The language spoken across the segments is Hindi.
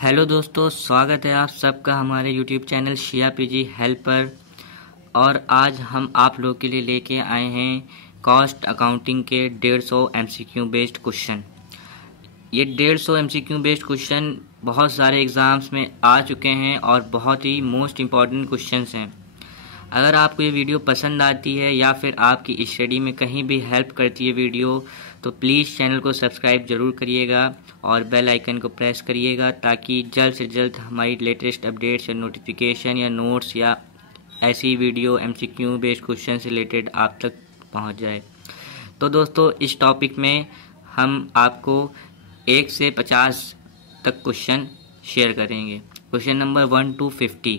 हेलो दोस्तों, स्वागत है आप सबका हमारे यूट्यूब चैनल शिया पीजी हेल्प पर। और आज हम आप लोग के लिए लेके आए हैं कॉस्ट अकाउंटिंग के 150 एमसीक्यू बेस्ड क्वेश्चन। ये 150 एमसीक्यू बेस्ड क्वेश्चन बहुत सारे एग्ज़ाम्स में आ चुके हैं और बहुत ही मोस्ट इम्पॉर्टेंट क्वेश्चंस हैं। अगर आपको ये वीडियो पसंद आती है या फिर आपकी स्टडी में कहीं भी हेल्प करती है वीडियो, तो प्लीज़ चैनल को सब्सक्राइब ज़रूर करिएगा और बेल आइकन को प्रेस करिएगा ताकि जल्द से जल्द हमारी लेटेस्ट अपडेट्स या नोटिफिकेशन या नोट्स या ऐसी वीडियो एमसीक्यू बेस्ड क्वेश्चन से रिलेटेड आप तक पहुंच जाए। तो दोस्तों, इस टॉपिक में हम आपको 1 से 50 तक क्वेश्चन शेयर करेंगे, क्वेश्चन नंबर 1 to 50,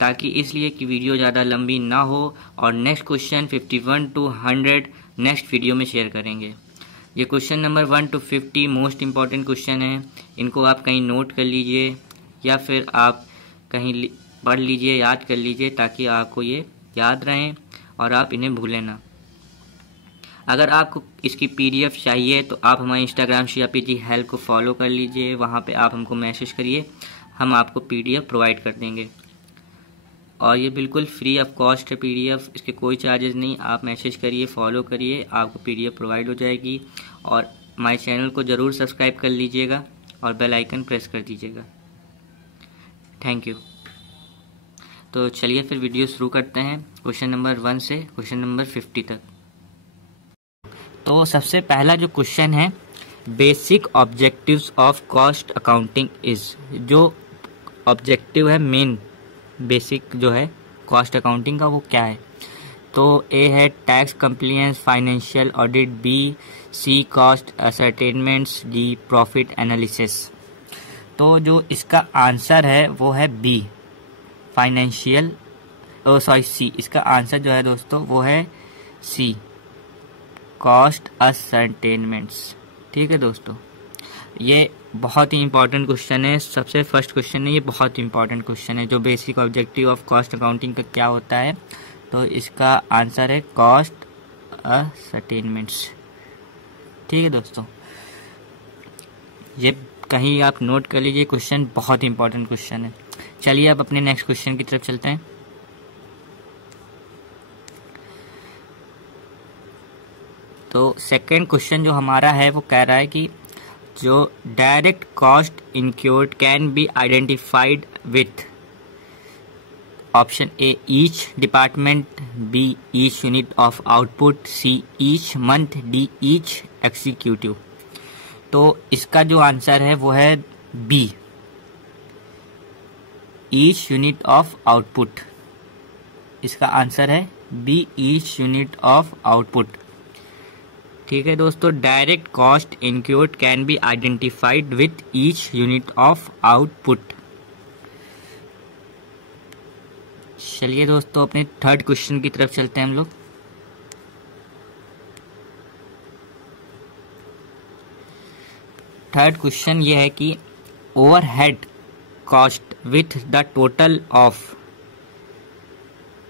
ताकि इसलिए कि वीडियो ज़्यादा लंबी ना हो। और next question 51 to 100 next video में शेयर करेंगे। ये question number 1 to 50 most important question है। इनको आप कहीं नोट कर लीजिए या फिर आप कहीं पढ़ लीजिए, याद कर लीजिए, ताकि आपको ये याद रहें और आप इन्हें भूलें ना। अगर आपको इसकी पीडीएफ चाहिए तो आप हमारे इंस्टाग्राम शिया पीजी हेल्प को फॉलो कर लीजिए। वहाँ पे आप हमको मैसेज करिए, हम आपको पीडीएफ प्रोवाइड कर देंगे। और ये बिल्कुल फ्री ऑफ कॉस्ट है पीडीएफ, इसके कोई चार्जेस नहीं। आप मैसेज करिए, फॉलो करिए, आपको पीडीएफ प्रोवाइड हो जाएगी। और हमारे चैनल को ज़रूर सब्सक्राइब कर लीजिएगा और बेल आइकन प्रेस कर दीजिएगा। Thank you. तो चलिए फिर वीडियो शुरू करते हैं क्वेश्चन नंबर 1 से क्वेश्चन नंबर 50 तक। तो सबसे पहला जो क्वेश्चन है, basic objectives of cost accounting is. जो ऑब्जेक्टिव है, मेन बेसिक जो है कॉस्ट अकाउंटिंग का, वो क्या है? तो ए है tax compliance, financial audit, B C cost ascertainments, D profit analysis. तो जो इसका आंसर है वो है बी, फाइनेंशियल, सी। इसका आंसर जो है दोस्तों वो है सी, कॉस्ट असर्टेनमेंट्स। ठीक है दोस्तों, ये बहुत ही इंपॉर्टेंट क्वेश्चन है। सबसे फर्स्ट क्वेश्चन है, ये बहुत ही इंपॉर्टेंट क्वेश्चन है। जो basic objective of cost accounting का क्या होता है? तो इसका आंसर है कॉस्ट असर्टेनमेंट्स। ठीक है दोस्तों, ये कहीं आप नोट कर लीजिए, क्वेश्चन बहुत ही इंपॉर्टेंट क्वेश्चन है। चलिए अब अपने नेक्स्ट क्वेश्चन की तरफ चलते हैं। तो सेकंड क्वेश्चन जो हमारा है वो कह रहा है कि जो direct cost incurred can be identified with option A each department, B each unit of output, C each month, D each executive. तो इसका जो आंसर है वो है B, each unit of output. इसका आंसर है B, each unit of output. ठीक है दोस्तों, direct cost incurred can be identified with each unit of output. चलिए दोस्तों, अपने थर्ड क्वेश्चन की तरफ चलते हैं हम लोग। थर्ड क्वेश्चन ये है कि overhead cost with the total of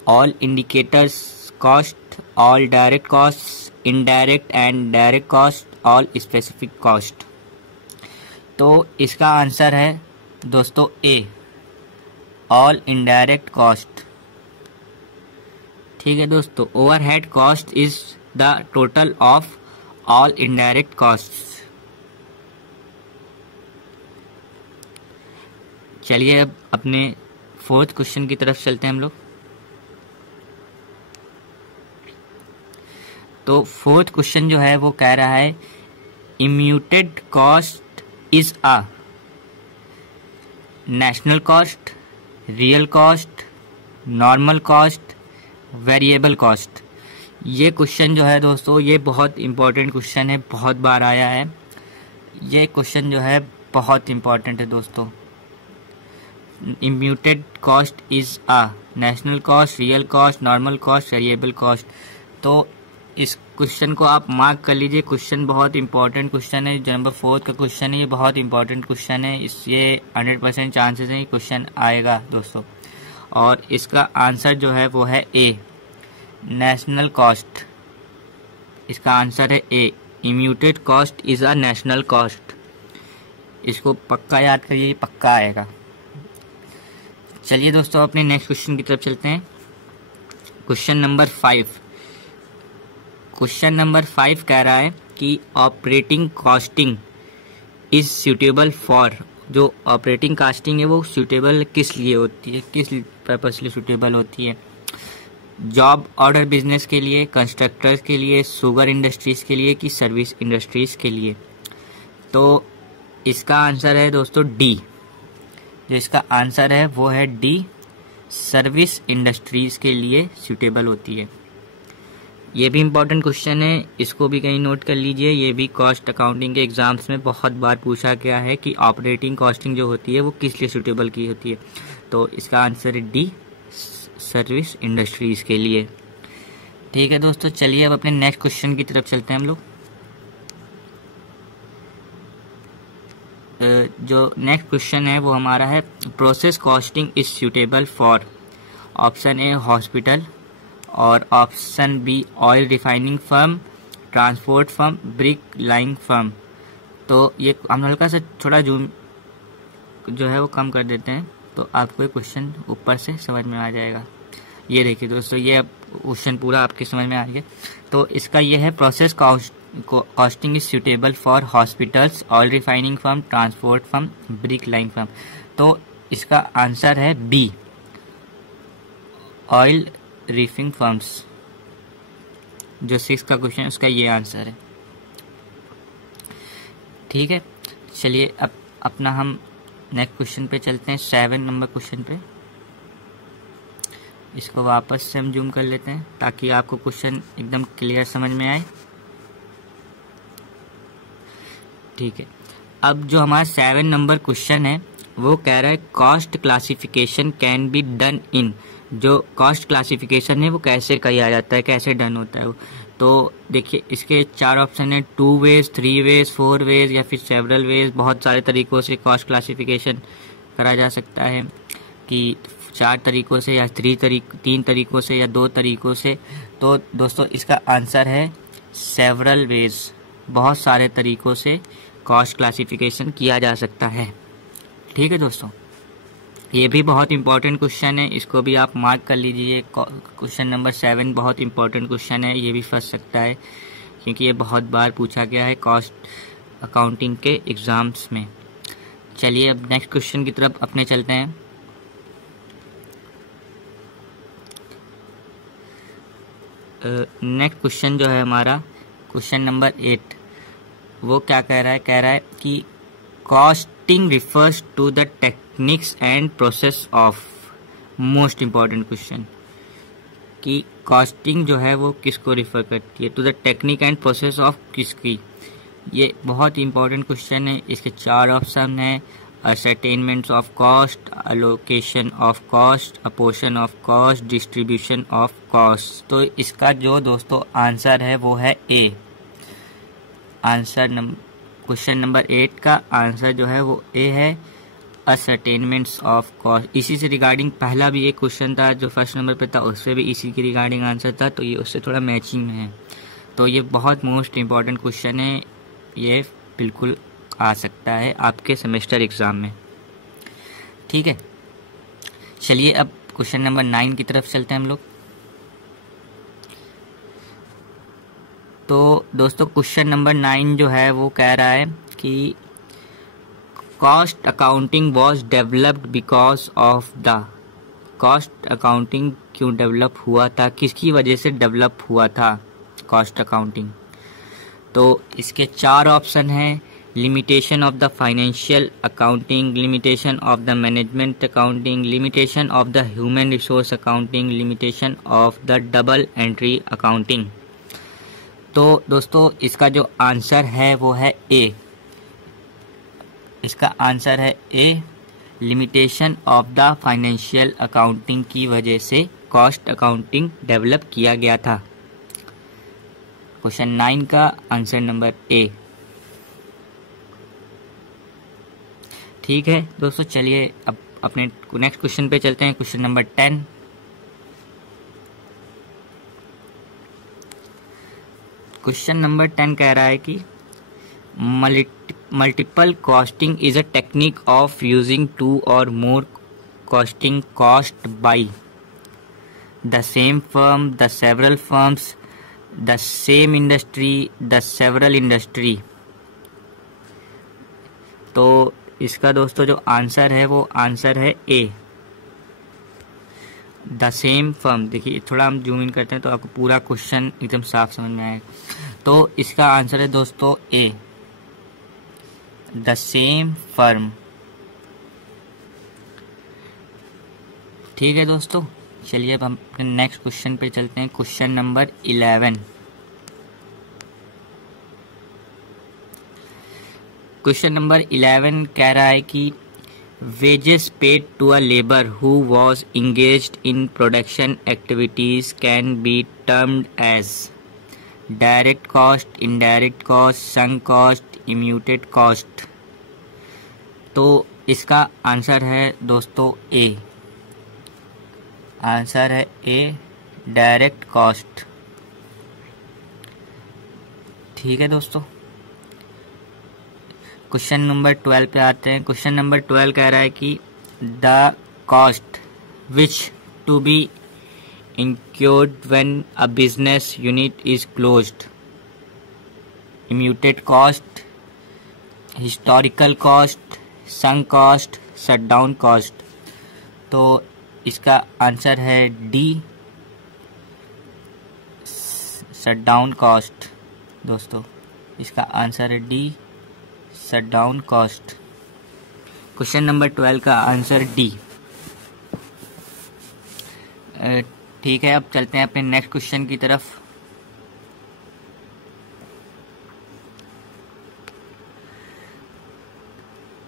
all indicators cost, all direct cost, indirect and direct cost, all specific cost. तो इसका आंसर है दोस्तों ए, ऑल इनडायरेक्ट कॉस्ट। ठीक है दोस्तों, overhead cost is the total of all indirect cost. चलिए अब अपने फोर्थ क्वेश्चन की तरफ चलते हैं हम लोग। तो फोर्थ क्वेश्चन जो है वो कह रहा है imputed cost is a national cost, real cost, normal cost, variable cost. ये क्वेश्चन जो है दोस्तों, ये बहुत इम्पोर्टेंट क्वेश्चन है, बहुत बार आया है। ये क्वेश्चन जो है बहुत इम्पोर्टेंट है दोस्तों। Imputed cost is a national cost, real cost, normal cost, variable cost. तो इस क्वेश्चन को आप मार्क कर लीजिए, क्वेश्चन बहुत इंपॉर्टेंट क्वेश्चन है। जो नंबर 4 का क्वेश्चन है, ये बहुत इंपॉर्टेंट क्वेश्चन है। इससे 100% चांसेस हैं क्वेश्चन आएगा दोस्तों। और इसका आंसर जो है वो है ए, नेशनल कॉस्ट। इसका आंसर है A, imputed cost is a national cost. इसको पक्का याद करिए, ये पक्का आएगा। चलिए दोस्तों अपने नेक्स्ट क्वेश्चन की तरफ चलते हैं। Question number 5। क्वेश्चन नंबर 5 कह रहा है कि operating costing is suitable for, जो ऑपरेटिंग कॉस्टिंग है वो सूटेबल किस लिए होती है, किस पर्पस के लिए सूटेबल होती है? जॉब ऑर्डर बिजनेस के लिए, कंस्ट्रक्टर्स के लिए, शुगर इंडस्ट्रीज के लिए कि सर्विस इंडस्ट्रीज के लिए? तो इसका आंसर है दोस्तों डी। जो इसका आंसर है वो है डी, सर्विस इंडस्ट्रीज के लिए सूटेबल होती है। ये भी इम्पोर्टेंट क्वेश्चन है, इसको भी कहीं नोट कर लीजिए। ये भी कॉस्ट अकाउंटिंग के एग्जाम्स में बहुत बार पूछा गया है कि ऑपरेटिंग कॉस्टिंग जो होती है वो किस लिए सूटेबल की होती है। तो इसका आंसर है डी, सर्विस इंडस्ट्रीज के लिए। ठीक है दोस्तों, चलिए अब अपने नेक्स्ट क्वेश्चन की तरफ चलते हैं हम लोग। जो नेक्स्ट क्वेश्चन है वो हमारा है process costing is suitable for. Option A hospital और option B oil refining firm, transport firm, brick laying firm. तो ये हम हल्का सा थोड़ा जूम जो है वो कम कर देते हैं तो आपको ये क्वेश्चन ऊपर से समझ में आ जाएगा। ये देखिए दोस्तों, ये अब क्वेश्चन पूरा आपके समझ में आ गया। तो इसका ये है process costing is suitable for hospitals, oil refining firm, transport firm, brick laying firm. तो इसका आंसर है बी, ऑयल रीफिंग फर्म्स। जो 6 का क्वेश्चन है उसका ये आंसर है। ठीक है, चलिए अब अपना हम नेक्स्ट क्वेश्चन पे चलते हैं, 7 नंबर क्वेश्चन पे। इसको वापस से हम जूम कर लेते हैं ताकि आपको क्वेश्चन एकदम क्लियर समझ में आए। ठीक है, अब जो हमारा 7 नंबर क्वेश्चन है वो कह रहा है cost classification can be done in. जो कॉस्ट क्लासिफिकेशन है वो कैसे किया जाता है, कैसे डन होता है वो? तो देखिए इसके 4 ऑप्शन है, 2 वेज, 3 वेज, 4 वेज या फिर सेवरल वेज। बहुत सारे तरीकों से कॉस्ट क्लासिफिकेशन करा जा सकता है कि 4 तरीकों से या 3 तरीकों से या 2 तरीकों से। तो दोस्तों इसका आंसर है सेवरल वेज। बहुत सारे तरीकों से कॉस्ट क्लासिफिकेशन किया जा सकता है। ठीक है दोस्तों, ये भी बहुत इंपॉर्टेंट क्वेश्चन है, इसको भी आप मार्क कर लीजिए। क्वेश्चन नंबर 7 बहुत इंपॉर्टेंट क्वेश्चन है, ये भी फंस सकता है क्योंकि ये बहुत बार पूछा गया है कॉस्ट अकाउंटिंग के एग्जाम्स में। चलिए अब नेक्स्ट क्वेश्चन की तरफ अपने चलते हैं। नेक्स्ट क्वेश्चन जो है हमारा क्वेश्चन नंबर 8, वो क्या कह रहा है? कह रहा है कि costing refers to the techniques and process of. Most important question कि कॉस्टिंग जो है वो किसको रिफर करती है, to the technique and process of किसकी? ये बहुत इंपॉर्टेंट क्वेश्चन है। इसके 4 ऑप्शन है, ascertainments of cost, allocation of cost, apportion of cost, distribution of cost. तो इसका जो दोस्तों आंसर है वो है ए। आंसर क्वेश्चन नंबर 8 का आंसर जो है वो ए है, असरटेनमेंट्स ऑफ कॉस्ट। इसी से रिगार्डिंग पहला भी एक क्वेश्चन था जो फर्स्ट नंबर पे था, उससे भी इसी की रिगार्डिंग आंसर था, तो ये उससे थोड़ा मैचिंग में है। तो ये बहुत मोस्ट इम्पॉर्टेंट क्वेश्चन है, ये बिल्कुल आ सकता है आपके सेमेस्टर एग्जाम में। ठीक है, चलिए अब क्वेश्चन नंबर 9 की तरफ चलते हैं हम लोग। तो दोस्तों क्वेश्चन नंबर 9 जो है वो कह रहा है कि cost accounting was developed because of the. Cost accounting क्यों डेवलप हुआ था, किसकी वजह से डेवलप हुआ था कॉस्ट अकाउंटिंग? तो इसके 4 ऑप्शन हैं, limitation of the financial accounting, limitation of the management accounting, limitation of the human resource accounting, limitation of the double entry accounting. तो दोस्तों इसका जो आंसर है वो है ए। इसका आंसर है A, limitation of the financial accounting की वजह से कॉस्ट अकाउंटिंग डेवलप किया गया था। क्वेश्चन 9 का आंसर नंबर ए। ठीक है दोस्तों, चलिए अब अपने नेक्स्ट क्वेश्चन पे चलते हैं, क्वेश्चन नंबर 10। क्वेश्चन नंबर 10 कह रहा है कि Multiple costing is a technique of using two or more costing cost by the same firm, the several firms, the same industry, the several industry। तो इसका दोस्तों जो आंसर है वो आंसर है ए, द सेम फर्म। देखिए थोड़ा हम जूम इन करते हैं तो आपको पूरा क्वेश्चन एकदम साफ समझ में आएगा। तो इसका आंसर है दोस्तों ए, द सेम फर्म। ठीक है दोस्तों, चलिए अब हम अपने नेक्स्ट क्वेश्चन पे चलते हैं। Question number 11। क्वेश्चन नंबर 11 कह रहा है कि wages paid to a labor who was engaged in production activities can be termed as direct cost, indirect cost, sunk cost, imputed cost। तो इसका आंसर है दोस्तों ए, आंसर है ए, डायरेक्ट कॉस्ट। ठीक है दोस्तों, क्वेश्चन नंबर 12 पे आते हैं। क्वेश्चन नंबर 12 कह रहा है कि the cost which to be incurred when a business unit is closed, imputed cost, historical cost, sunk cost, shutdown cost. तो इसका आंसर है डी, शटडाउन कॉस्ट। दोस्तों इसका आंसर है D, shutdown cost. Question number 12 का आंसर डी। ठीक है, अब चलते हैं अपने नेक्स्ट क्वेश्चन की तरफ।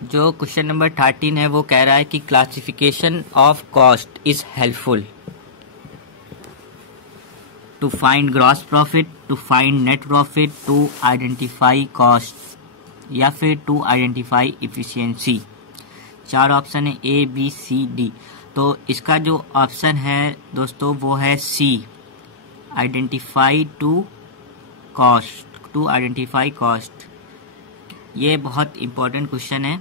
जो क्वेश्चन नंबर 13 है वो कह रहा है कि classification of cost is helpful to find gross profit, to find net profit, to identify cost या फिर टू आइडेंटिफाई इफिशियंसी। 4 ऑप्शन है ए, बी, सी, डी। तो इसका जो ऑप्शन है दोस्तों वो है C, identify to cost, to identify cost. ये बहुत इंपॉर्टेंट क्वेश्चन है,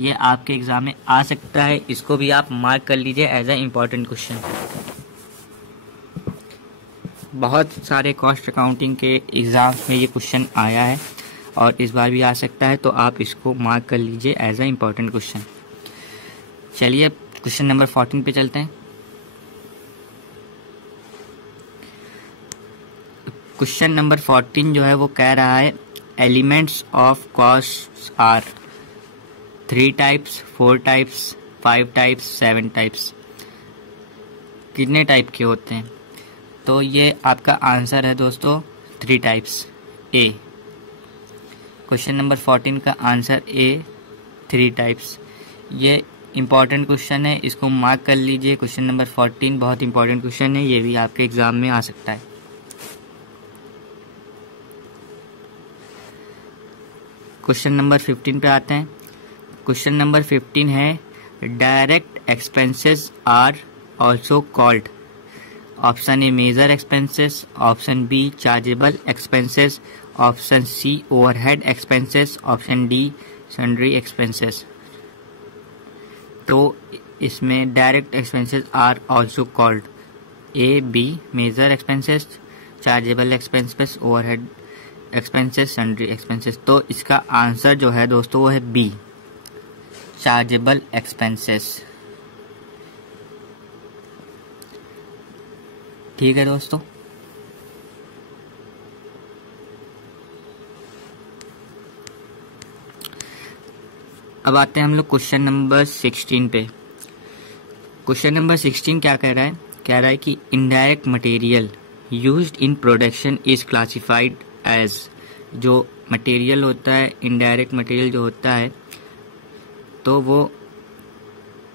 ये आपके एग्जाम में आ सकता है, इसको भी आप मार्क कर लीजिए एज ए इम्पॉर्टेंट क्वेश्चन। बहुत सारे कॉस्ट अकाउंटिंग के एग्जाम्स में ये क्वेश्चन आया है और इस बार भी आ सकता है, तो आप इसको मार्क कर लीजिए एज ए इम्पॉर्टेंट क्वेश्चन। चलिए क्वेश्चन नंबर 14 पे चलते हैं। क्वेश्चन नंबर 14 जो है वो कह रहा है elements of cost are 3 types, 4 types, 5 types, 7 types. कितने टाइप के होते हैं? तो ये आपका आंसर है दोस्तों 3 टाइप्स, ए। क्वेश्चन नंबर 14 का आंसर ए, 3 टाइप्स। ये इम्पॉर्टेंट क्वेश्चन है, इसको मार्क कर लीजिए। क्वेश्चन नंबर 14 बहुत इंपॉर्टेंट क्वेश्चन है, ये भी आपके एग्जाम में आ सकता है। क्वेश्चन नंबर 15 पे आते हैं। क्वेश्चन नंबर 15 है direct expenses are also called. Option A major expenses, option B chargeable expenses, option C overhead expenses, option D sundry expenses. तो इसमें direct expenses are also called A, B major expenses, chargeable expenses, overhead expenses, sundry expenses. तो इसका आंसर जो है दोस्तों वो है बी, चार्जेबल एक्सपेंसेस। ठीक है दोस्तों, अब आते हैं हम लोग क्वेश्चन नंबर 16 पे। क्वेश्चन नंबर 16 क्या कह रहा है? कह रहा है कि indirect material used in production is classified as. जो मटेरियल होता है, इनडायरेक्ट मटेरियल जो होता है, तो वो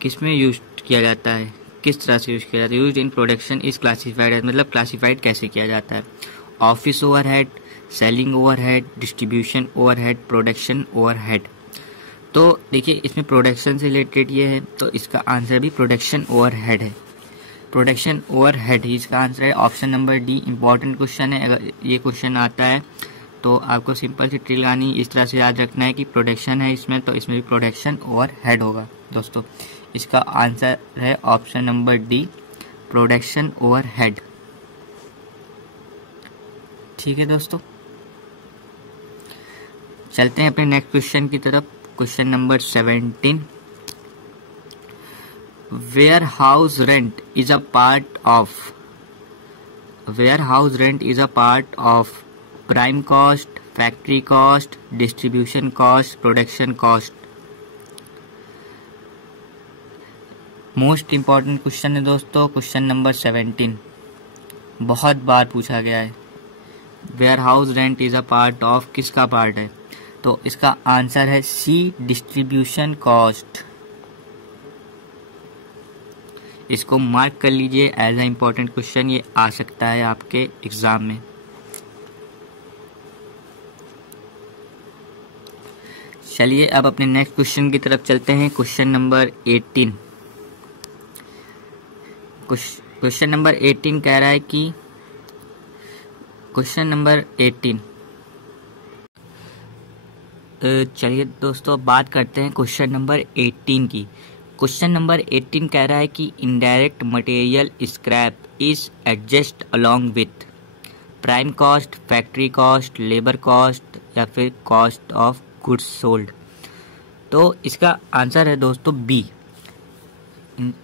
किस में यूज किया जाता है, किस तरह से यूज किया जाता है? Used in production is classified as, मतलब क्लासिफाइड कैसे किया जाता है? Office overhead, selling overhead, distribution overhead, production overhead. तो देखिए इसमें प्रोडक्शन से रिलेटेड ये है, तो इसका आंसर भी प्रोडक्शन ओवरहेड है। प्रोडक्शन ओवरहेड ही इसका आंसर है। Option number D important question है, अगर ये क्वेश्चन आता है तो आपको सिंपल सी ट्रिक लगानी, इस तरह से याद रखना है कि प्रोडक्शन है इसमें, तो इसमें भी प्रोडक्शन ओवर हेड होगा दोस्तों। इसका आंसर है option number D, production over head. ठीक है दोस्तों, चलते हैं अपने नेक्स्ट क्वेश्चन की तरफ। Question number 17, warehouse rent is a part of prime cost, factory cost, distribution cost, production cost. Most important question है दोस्तों, क्वेश्चन नंबर 17 बहुत बार पूछा गया है। Warehouse rent is a part of, किसका पार्ट है? तो इसका आंसर है सी, डिस्ट्रीब्यूशन कॉस्ट। इसको मार्क कर लीजिए एज अ इम्पोर्टेंट क्वेश्चन, ये आ सकता है आपके एग्जाम में। चलिए अब अपने नेक्स्ट क्वेश्चन की तरफ चलते हैं। Question number 18। क्वेश्चन नंबर 18 कह रहा है कि क्वेश्चन नंबर 18, चलिए दोस्तों बात करते हैं क्वेश्चन नंबर 18 की। क्वेश्चन नंबर 18 कह रहा है कि indirect material scrap is adjust along with prime cost, factory cost, labour cost या फिर कॉस्ट ऑफ गुड्स सोल्ड। तो इसका आंसर है दोस्तों बी।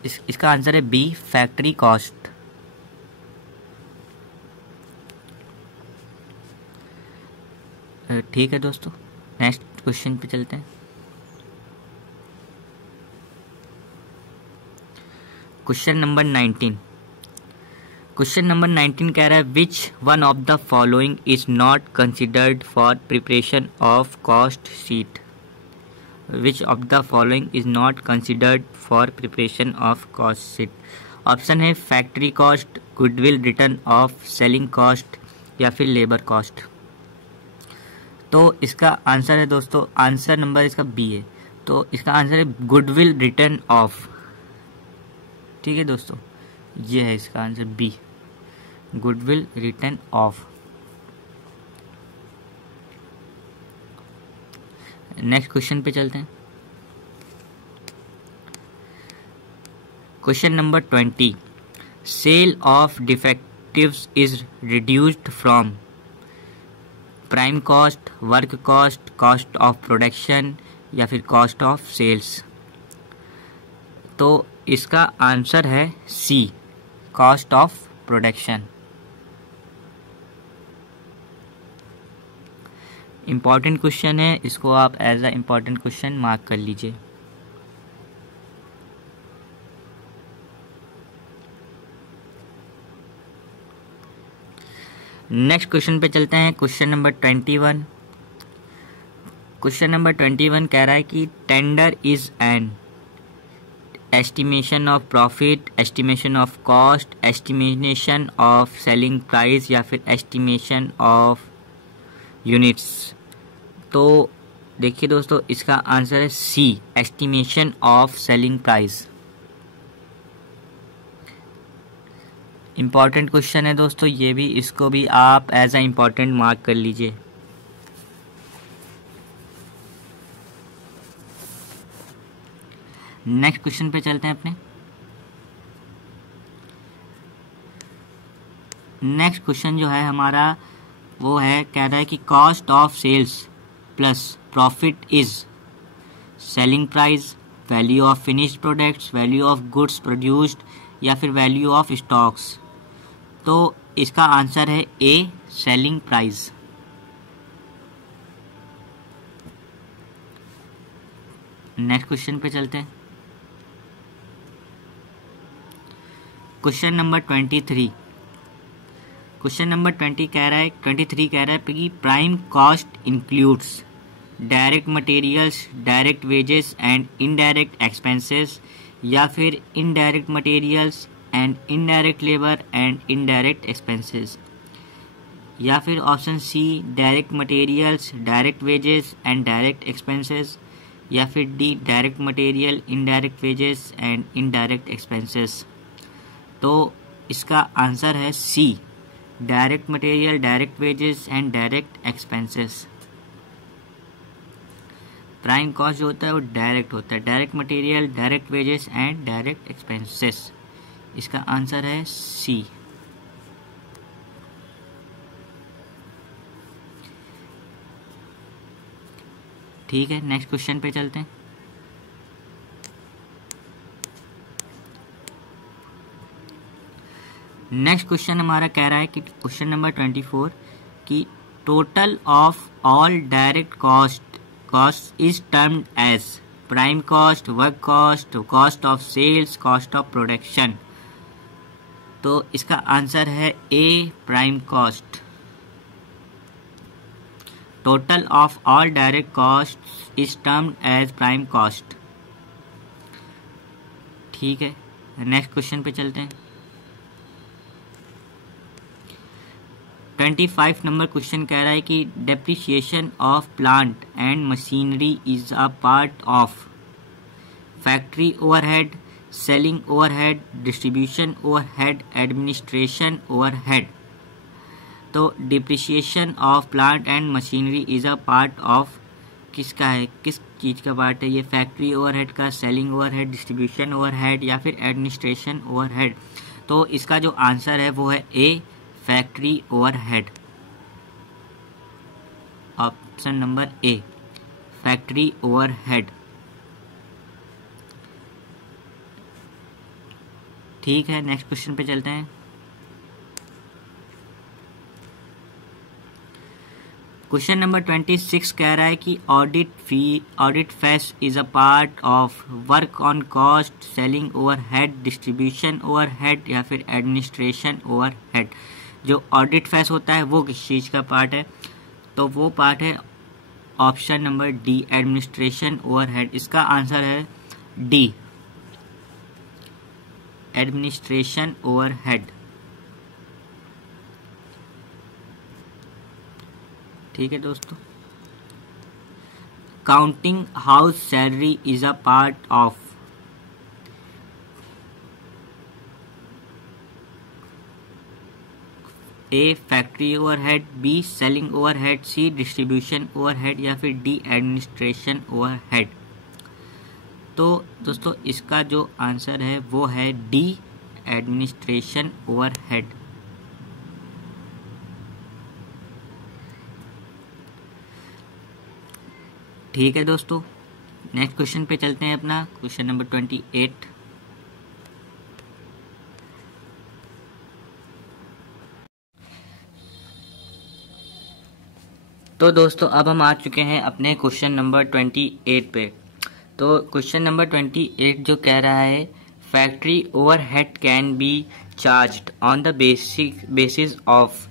इसका आंसर है बी, फैक्ट्री कॉस्ट। ठीक है दोस्तों, नेक्स्ट क्वेश्चन पे चलते हैं। Question number 19। क्वेश्चन नंबर 19 कह रहा है which one of the following is not considered for preparation of cost sheet. Which of the following is not considered for preparation of cost sheet. Option है factory cost, goodwill return off, selling cost या फिर लेबर कॉस्ट। तो इसका आंसर है दोस्तों, आंसर नंबर इसका बी है। तो इसका आंसर है गुडविल रिटर्न ऑफ। ठीक है दोस्तों, ये है इसका answer B, goodwill return off. Next question पे चलते हैं। Question number 20, sale of defectives is reduced from prime cost, work cost, cost of production या फिर कॉस्ट ऑफ सेल्स। तो इसका आंसर है C, cost of production. Important question है, इसको आप as a important question mark कर लीजिए। नेक्स्ट क्वेश्चन पे चलते हैं। Question number 21। क्वेश्चन नंबर 21 कह रहा है कि tender is an estimation of profit, estimation of cost, estimation of selling price या फिर एस्टिमेशन ऑफ यूनिट्स। तो देखिए दोस्तों, इसका आंसर है C, estimation of selling price. Important question है दोस्तों ये भी, इसको भी आप एज अ इम्पॉर्टेंट मार्क कर लीजिए। नेक्स्ट क्वेश्चन पे चलते हैं अपने। नेक्स्ट क्वेश्चन जो है हमारा वो है, कह रहा है कि cost of sales plus profit is selling price, value of finished products, value of goods produced या फिर वैल्यू ऑफ स्टॉक्स। तो इसका आंसर है A, selling price. Next question पे चलते हैं। Question number 23। क्वेश्चन नंबर 23 कह रहा है कि prime cost includes direct materials, direct wages and indirect expenses या फिर indirect materials and indirect labour and indirect expenses, या फिर option C direct materials, direct wages and direct expenses, या फिर D direct material, indirect wages and indirect expenses. तो इसका आंसर है C, direct material, direct wages and direct expenses. Prime cost जो होता है वो डायरेक्ट होता है, direct material, direct wages and direct expenses. इसका आंसर है सी। ठीक है, नेक्स्ट क्वेश्चन पे चलते हैं। नेक्स्ट क्वेश्चन हमारा कह रहा है कि क्वेश्चन नंबर 24 कि total of all direct cost is termed as prime cost, work cost, cost of sales, cost of production. तो इसका आंसर है A, prime cost. Total of all direct cost is termed as prime cost. ठीक है, नेक्स्ट क्वेश्चन पे चलते हैं। 25 नंबर क्वेश्चन कह रहा है कि depreciation of plant and machinery is a part of factory overhead, selling overhead, distribution overhead, administration overhead. तो depreciation of plant and machinery is a part of किसका है, किस चीज़ का पार्ट है ये? फैक्ट्री ओवरहेड का, सेलिंग ओवरहेड, डिस्ट्रीब्यूशन ओवरहेड या फिर एडमिनिस्ट्रेशन ओवरहेड। तो इसका जो आंसर है वो है A, factory overhead. Option number A, factory overhead. ठीक है, नेक्स्ट क्वेश्चन पे चलते हैं। क्वेश्चन नंबर 26 कह रहा है कि audit face is a part of work on cost, selling overhead, distribution overhead या फिर एडमिनिस्ट्रेशन ओवरहेड। जो ऑडिट फेस होता है वो किस चीज़ का पार्ट है? तो वो पार्ट है option number D, administration overhead. इसका आंसर है डी, एडमिनिस्ट्रेशन ओवरहेड। ठीक है दोस्तों, counting house salary is a part of A, factory overhead, B, selling overhead, C, distribution overhead या फिर डी, एडमिनिस्ट्रेशन ओवरहेड। तो दोस्तों इसका जो आंसर है वो है डी, एडमिनिस्ट्रेशन ओवरहेड। ठीक है दोस्तों, नेक्स्ट क्वेश्चन पे चलते हैं अपना, क्वेश्चन नंबर 28। तो दोस्तों अब हम आ चुके हैं अपने क्वेश्चन नंबर 28 पे। तो क्वेश्चन नंबर 28 जो कह रहा है factory overhead can be charged on the basis of,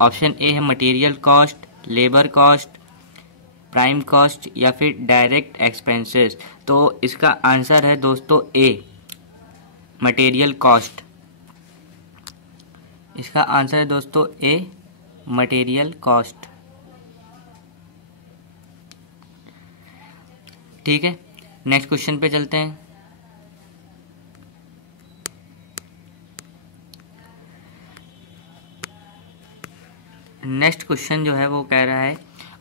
option A है material cost, labour cost, prime cost या फिर डायरेक्ट एक्सपेंसेस। तो इसका आंसर है दोस्तों ए, मटेरियल कॉस्ट। इसका आंसर है दोस्तों ए, मटेरियल कॉस्ट। ठीक है, नेक्स्ट क्वेश्चन पे चलते हैं। नेक्स्ट क्वेश्चन जो है वो कह रहा है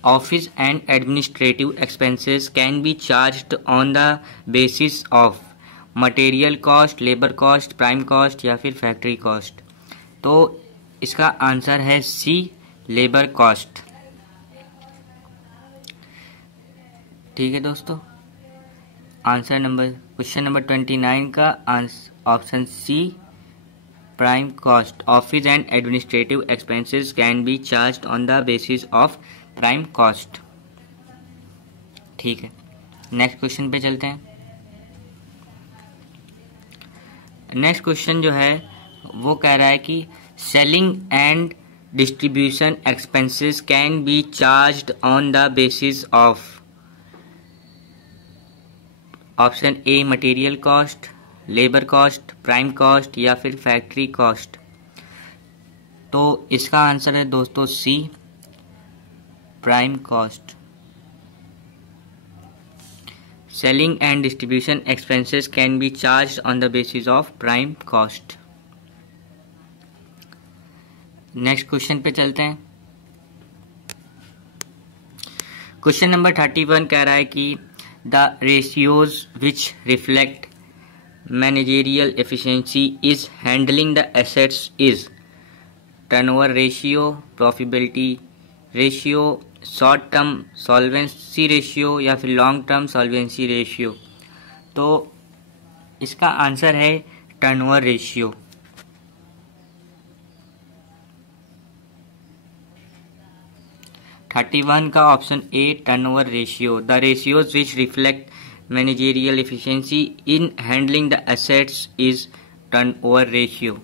office and administrative expenses can be charged on the basis of material cost, labour cost, prime cost या फिर फैक्ट्री कॉस्ट। तो इसका आंसर है सी, लेबर कॉस्ट। ठीक है दोस्तों, आंसर नंबर क्वेश्चन नंबर 29 का option C, prime cost. Office and administrative expenses can be charged on the basis of prime cost. ठीक है, नेक्स्ट क्वेश्चन पे चलते हैं। नेक्स्ट क्वेश्चन जो है वो कह रहा है कि selling and distribution expenses can be charged on the basis of, option A material cost, labour cost, prime cost या फिर फैक्ट्री कॉस्ट। तो इसका आंसर है दोस्तों C, prime cost. Selling and distribution expenses can be charged on the basis of prime cost. Next question पे चलते हैं। क्वेश्चन नंबर 31 कह रहा है कि the ratios which reflect managerial efficiency is handling the assets is turnover ratio, profitability ratio, short term solvency ratio या फिर लॉन्ग टर्म सॉल्वेंसी रेशियो। तो इसका आंसर है टर्नओवर रेशियो। 31 का option A turnover ratio. The ratios which reflect managerial efficiency in handling the assets is turnover ratio.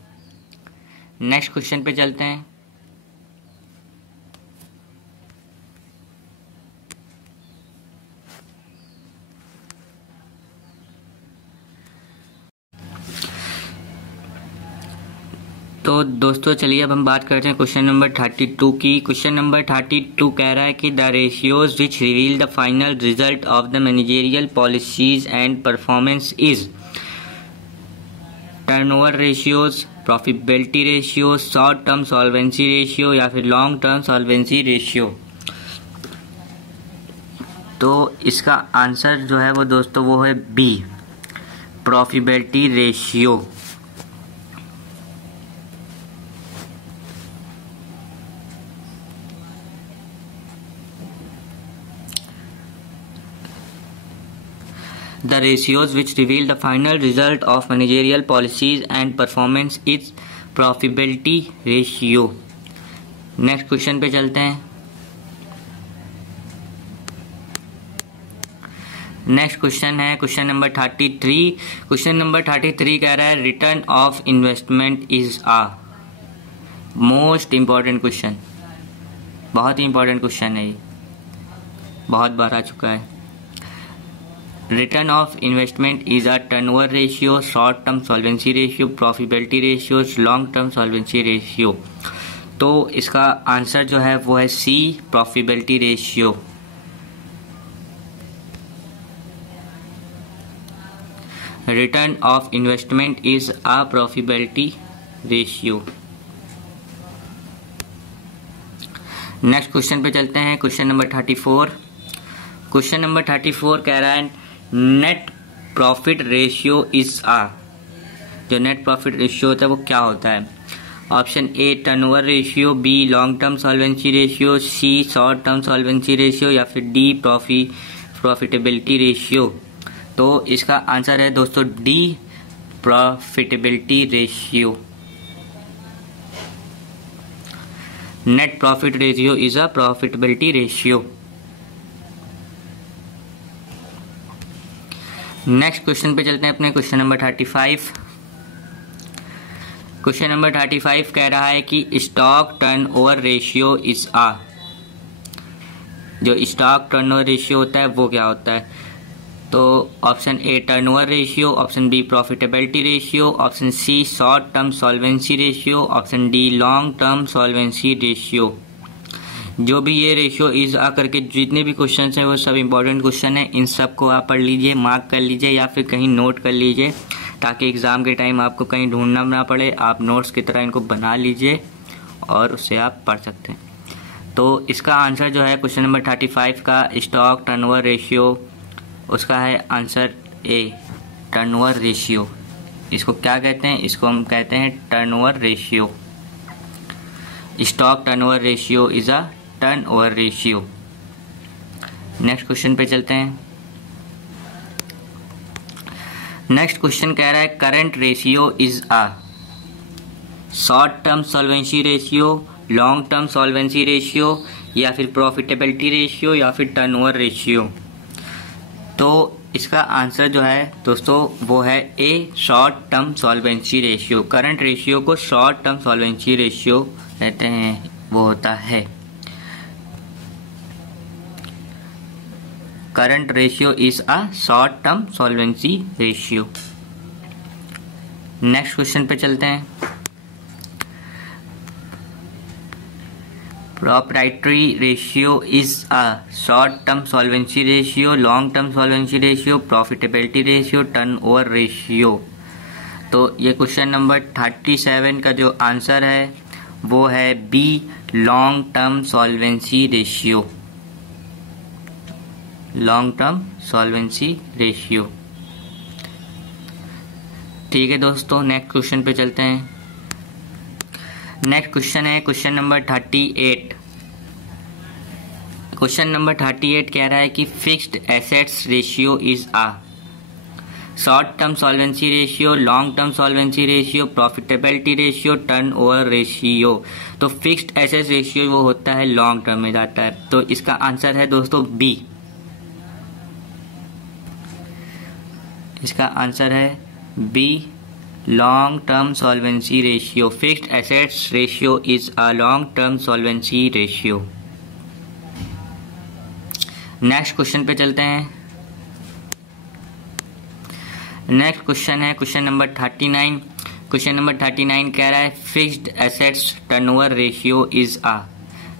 Next question पे चलते हैं। तो दोस्तों चलिए अब हम बात करते हैं क्वेश्चन नंबर 32 की। क्वेश्चन नंबर 32 कह रहा है कि the ratios which reveal the final result of the managerial policies and performance is turnover ratios, profitability ratio, short term solvency ratio या फिर लॉन्ग टर्म सॉल्वेंसी रेशियो। तो इसका आंसर जो है वो दोस्तों वो है B, profitability ratio. The ratios which reveal the final result of managerial policies and performance is profitability ratio। Next question पे चलते हैं। नेक्स्ट क्वेश्चन है क्वेश्चन नंबर 33। क्वेश्चन नंबर 33 कह रहा है return of investment is a most important question. बहुत ही इंपॉर्टेंट क्वेश्चन है ये, बहुत बार आ चुका है। Return of investment is a turnover ratio, short term solvency ratio, profitability ratio, long term solvency ratio. तो इसका आंसर जो है वो है C, profitability ratio. Return of investment is a profitability ratio. Next question पे चलते हैं। Question number 34। क्वेश्चन नंबर 34 कह रहा है नेट प्रॉफिट रेशियो इज आ। जो नेट प्रॉफिट रेशियो होता है वो क्या होता है? Option A turnover ratio, B long term solvency ratio, C short term solvency ratio या फिर डी प्रॉफिटेबिलिटी रेशियो। तो इसका आंसर है दोस्तों D, profitability ratio. Net profit ratio is a profitability ratio. Next question पे चलते हैं अपने क्वेश्चन नंबर 35। क्वेश्चन नंबर 35 कह रहा है कि स्टॉक टर्नओवर रेशियो इज आ। जो स्टॉक टर्नओवर रेशियो होता है वो क्या होता है? तो option A turnover ratio, option B profitability ratio, option C short term solvency ratio, option D long term solvency ratio. जो भी ये रेशियो इज आ करके जितने भी क्वेश्चन हैं वो सब इंपॉर्टेंट क्वेश्चन है। इन सब को आप पढ़ लीजिए, मार्क कर लीजिए या फिर कहीं नोट कर लीजिए ताकि एग्ज़ाम के टाइम आपको कहीं ढूंढना ना पड़े। आप नोट्स की तरह इनको बना लीजिए और उससे आप पढ़ सकते हैं। तो इसका आंसर जो है क्वेश्चन नंबर 35 का स्टॉक टर्नओवर रेशियो, उसका है आंसर ए, टर्नओवर रेशियो। इसको क्या कहते हैं? इसको हम कहते हैं turnover ratio. Stock turnover ratio is a turnover ratio. Next question पे चलते हैं। नेक्स्ट क्वेश्चन कह रहा है current ratio is a short term solvency ratio, long term solvency ratio या फिर प्रॉफिटेबिलिटी रेशियो या फिर टर्नओवर रेशियो। तो इसका आंसर जो है दोस्तों वो है A, short term solvency ratio. Current ratio को शॉर्ट टर्म सॉल्वेंसी रेशियो कहते हैं, वो होता है। Current ratio is a short term solvency ratio. Next question पे चलते हैं। Proprietary ratio is a short term solvency ratio, long term solvency ratio, profitability ratio, turnover ratio. तो ये क्वेश्चन नंबर 37 का जो आंसर है वो है B, long term solvency ratio. Long term solvency ratio. ठीक है दोस्तों, नेक्स्ट क्वेश्चन पे चलते हैं। नेक्स्ट क्वेश्चन है क्वेश्चन नंबर 38। क्वेश्चन नंबर 38 कह रहा है कि fixed assets ratio is a short term solvency ratio, long term solvency ratio, profitability ratio, turnover ratio. तो फिक्स्ड एसेट्स रेशियो वो होता है लॉन्ग टर्म में जाता है, तो इसका आंसर है दोस्तों बी। इसका आंसर है B, long term solvency ratio. Fixed assets ratio is a long term solvency ratio. Next question पे चलते हैं। नेक्स्ट क्वेश्चन है क्वेश्चन नंबर 39। क्वेश्चन नंबर 39 कह रहा है fixed assets turnover ratio is a.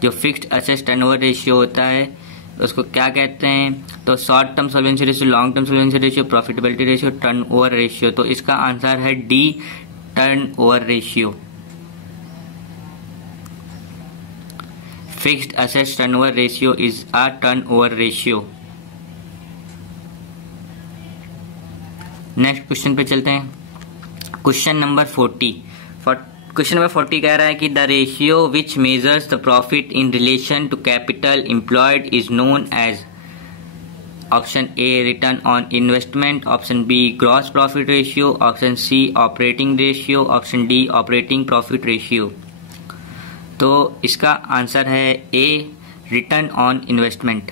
जो फिक्स्ड एसेट्स टर्नओवर रेशियो होता है उसको क्या कहते हैं? तो short term solvency ratio, long term solvency ratio, profitability ratio, turnover ratio. तो इसका आंसर है D, turnover ratio. Fixed assets turnover ratio is a turnover ratio. Next question पे चलते हैं। Question number 40। क्वेश्चन नंबर 40 कह रहा है कि the ratio which measures the profit in relation to capital employed is known as. Option A return on investment, option B gross profit ratio, option C operating ratio, option D operating profit ratio. तो इसका आंसर है A, return on investment.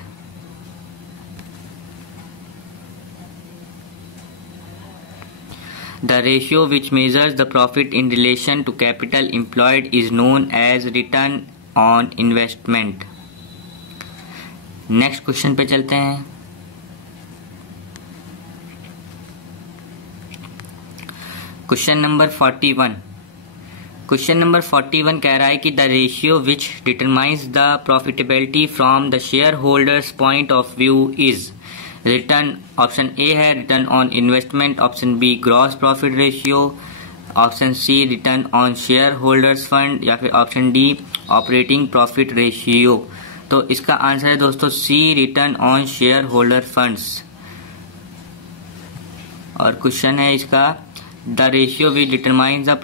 The ratio which measures the profit in relation to capital employed is known as return on investment. Next question पे चलते हैं। Question number 41। क्वेश्चन नंबर 41 कह रहा है कि the ratio which determines the profitability from the shareholders point of view is. Return option A है return on investment, option B gross profit ratio, option C return on share holders fund, या फिर option D operating profit ratio. तो इसका आंसर है दोस्तों C, return on shareholder funds. और क्वेश्चन है इसका the ratio which determines the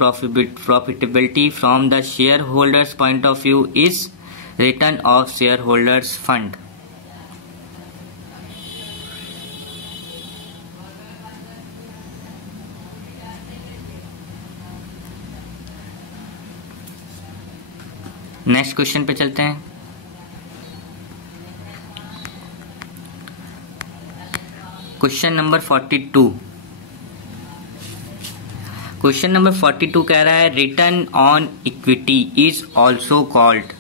profitability from the shareholders point of view is return of share holders fund. Next question पे चलते हैं। Question number 42। क्वेश्चन नंबर 42 कह रहा है return on equity is also called.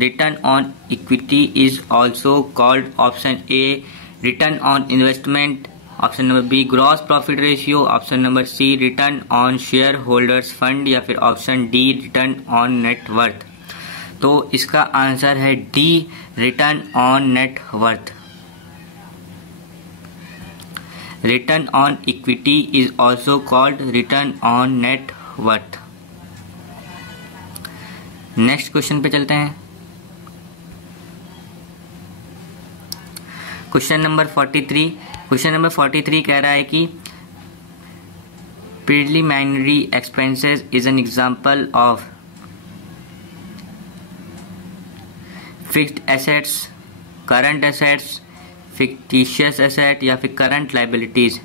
Return on equity is also called option A return on investment, option number B gross profit ratio, option number C return on share holders fund, या फिर option D return on net worth. तो इसका आंसर है D, return on net worth. Return on equity is also called return on net worth. Next question पे चलते हैं। Question number 43। क्वेश्चन नंबर 43 कह रहा है कि preliminary expenses is an example of fixed assets, current assets, fictitious asset, या फिर करंट लायबिलिटीज।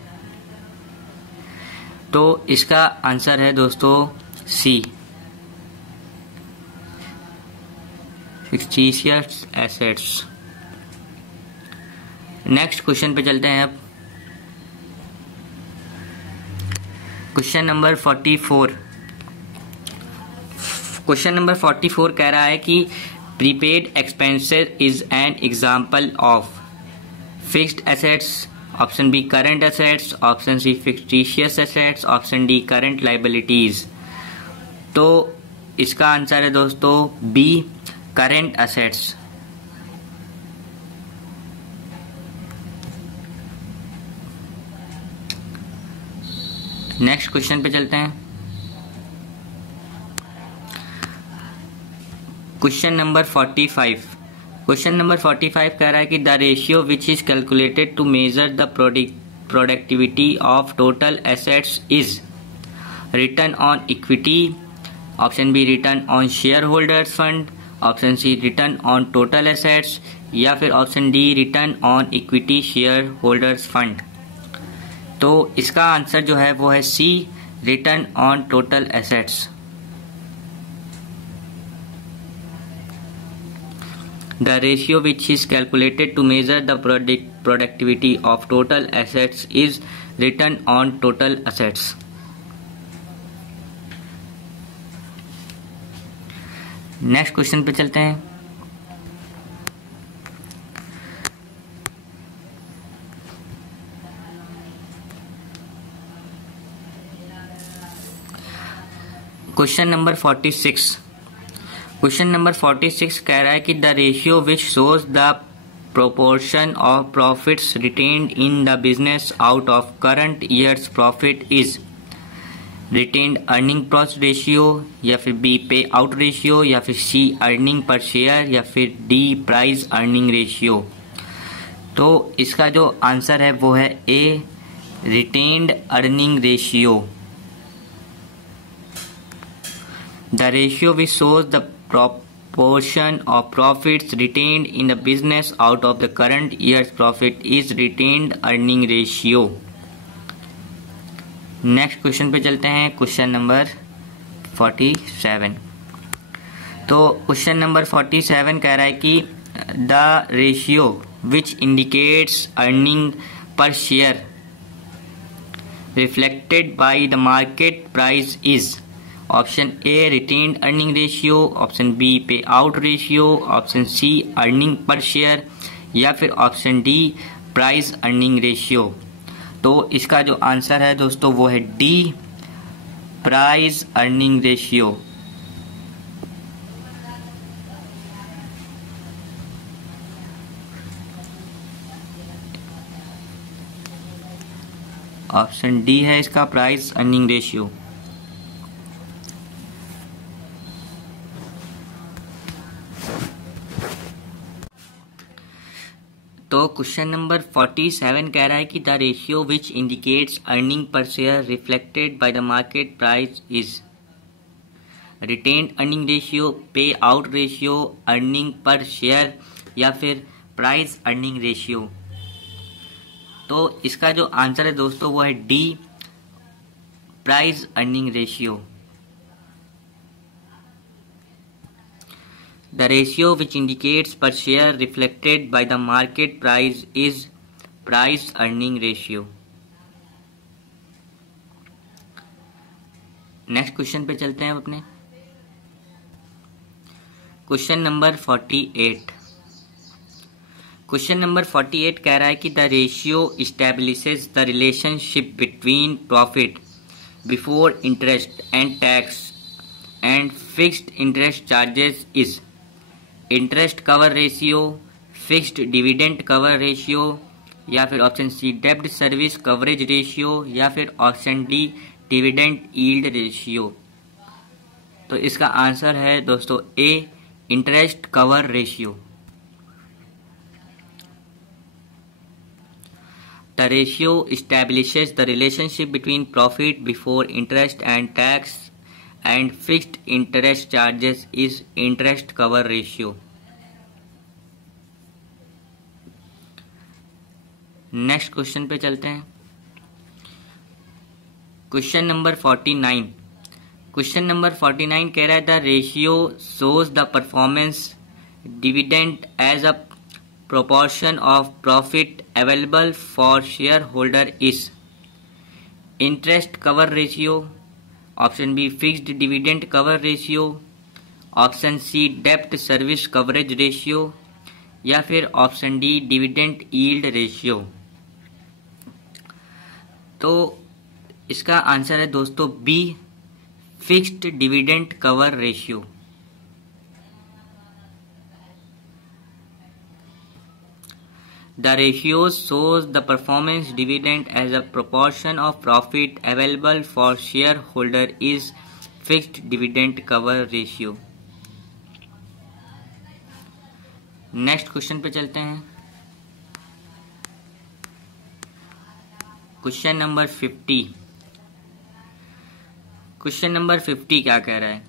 तो इसका आंसर है दोस्तों सी, फिक्टिशियस एसेट्स। नेक्स्ट क्वेश्चन पे चलते हैं अब। Question number 44। क्वेश्चन नंबर 44 कह रहा है कि prepaid expenses is an example of fixed assets, option B current assets, option C fictitious assets, option D current liabilities. तो इसका आंसर है दोस्तों B, current assets. Next question पे चलते हैं। Question number 45। क्वेश्चन नंबर 45 कह रहा है कि the ratio which is calculated to measure the productivity of total assets is return on equity, option B return on share holders fund, option C return on total assets, या फिर option D return on equity share holders fund. तो इसका आंसर जो है वो है C, return on total assets. The ratio which is calculated to measure the productivity of total assets is return on total assets. Next question पे चलते हैं। Question number 46। क्वेश्चन नंबर 46 कह रहा है कि the ratio which shows the proportion of profits retained in the business out of current years profit is retained earning per ratio, या फिर बी पे आउट रेशियो, या फिर सी अर्निंग पर शेयर, या फिर डी प्राइस अर्निंग रेशियो। तो इसका जो आंसर है वो है A, retained earning ratio. The ratio which shows the proportion of profits retained in the business out of the current year's profit is retained earning ratio। Next question पे चलते हैं, क्वेश्चन नंबर 47। तो क्वेश्चन नंबर 47 कह रहा है कि the ratio which indicates earning per share reflected by the market price is option A retained earning ratio, option B payout ratio, option C earning per share, या फिर option D price earning ratio. तो इसका जो आंसर है दोस्तों वो है D, price earning ratio. Option D है इसका प्राइस अर्निंग रेशियो। तो क्वेश्चन नंबर 47 कह रहा है कि the ratio which indicates earning per share reflected by the market price is retained earning ratio, payout ratio, earning per share, या फिर प्राइस अर्निंग रेशियो। तो इसका जो आंसर है दोस्तों वो है D, price earning ratio. The ratio which indicates per share reflected by the market price is price earning ratio। Next question पे चलते हैं अपने। Question number 48। क्वेश्चन नंबर 48 कह रहा है कि the ratio establishes the relationship between profit before interest and tax and fixed interest charges is interest cover ratio, fixed dividend cover ratio, या फिर ऑप्शन सी डेब्ट सर्विस कवरेज रेशियो, या फिर option D dividend yield ratio. तो इसका आंसर है दोस्तों A, interest cover ratio. The ratio establishes the relationship between profit before interest and tax and fixed interest charges is interest cover ratio। Next question पे चलते हैं। Question number 49। क्वेश्चन नंबर 49 कह रहा है the ratio shows the performance dividend as a proportion of profit available for shareholder is interest cover ratio, option B fixed dividend cover ratio, option C debt service coverage ratio, या फिर option D dividend yield ratio. तो इसका आंसर है दोस्तों B, fixed dividend cover ratio. The ratio shows the performance dividend as a proportion of profit available for shareholder is fixed dividend cover ratio। Next question पे चलते हैं। Question number 50। क्वेश्चन नंबर 50 क्या कह रहा है?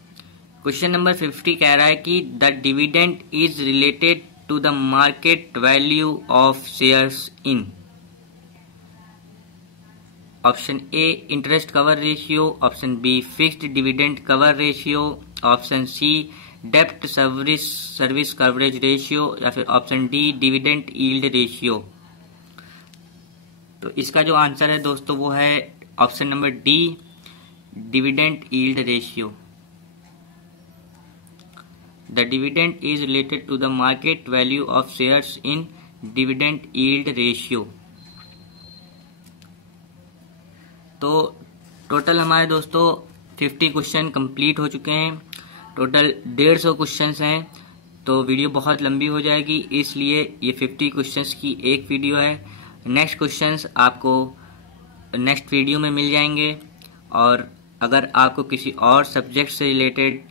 क्वेश्चन नंबर 50 कह रहा है कि the dividend is related to the market value of shares in option A interest cover ratio, option B fixed dividend cover ratio, option C डेप्ट सर्विस कवरेज रेशियो, या फिर option D dividend yield ratio. तो इसका जो आंसर है दोस्तों वो है option number D, dividend yield ratio. The dividend is related to the market value of shares in dividend yield ratio. तो टोटल हमारे दोस्तों 50 क्वेश्चन कंप्लीट हो चुके हैं। टोटल 150 क्वेश्चंस हैं, तो वीडियो बहुत लंबी हो जाएगी, इसलिए ये 50 क्वेश्चंस की एक वीडियो है। नेक्स्ट क्वेश्चंस आपको नेक्स्ट वीडियो में मिल जाएंगे। और अगर आपको किसी और सब्जेक्ट से रिलेटेड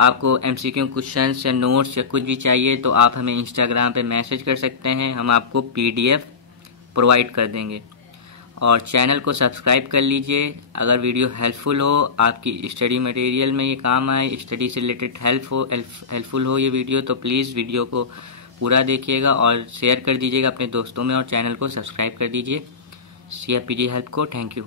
आपको एमसीक्यू क्वेश्चंस या नोट्स या कुछ भी चाहिए तो आप हमें इंस्टाग्राम पे मैसेज कर सकते हैं, हम आपको पीडीएफ प्रोवाइड कर देंगे। और चैनल को सब्सक्राइब कर लीजिए। अगर वीडियो हेल्पफुल हो, आपकी स्टडी मटेरियल में ये काम आए, स्टडी से रिलेटेड हेल्पफुल हो ये वीडियो, तो प्लीज़ वीडियो को पूरा देखिएगा और शेयर कर दीजिएगा अपने दोस्तों में, और चैनल को सब्सक्राइब कर दीजिए। CRPG हेल्प को थैंक यू।